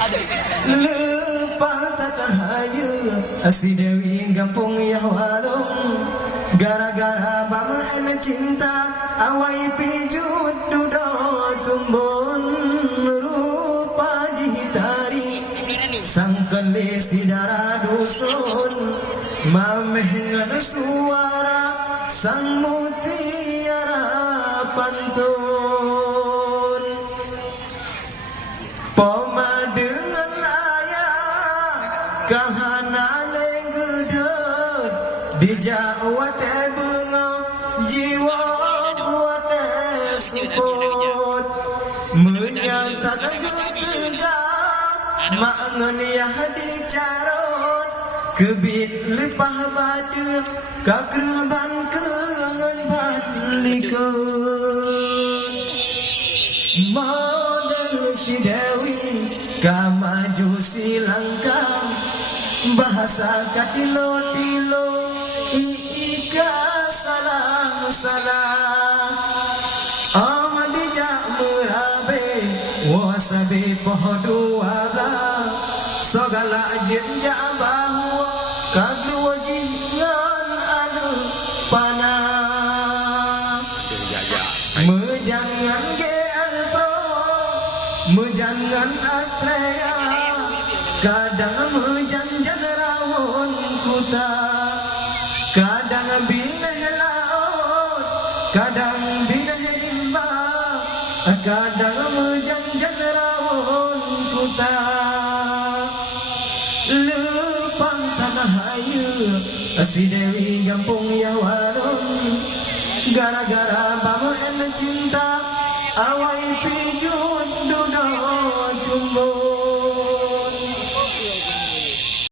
Lupa tak hayu si Dewi gampung ya walung gara-gara bama cinta awai pijut dudo tumbun rupa jihitari sang kelis di darah dusun mamehna suara sang mutiara pantun poma dengan ayah kahanane gedut dijawate bunga jiwa wate support menyata tegega mangan ya dicarot kebit lepah badu kakraban keangan balikun model si Dewi kamaju silangkang bahasa katilo-tilo iika salam Ahmadija merabe wasabe pohodu wala segala jenja bahu kadua jingan adu panah mejangan GL Pro mejangan Astrea kadang mejanjan rawon kuta kadang bineh laut kadang bineh rimba kadang mejanjan rawon kuta lupang tanah ayu si Dewi gampung ya walung gara-gara bama cinta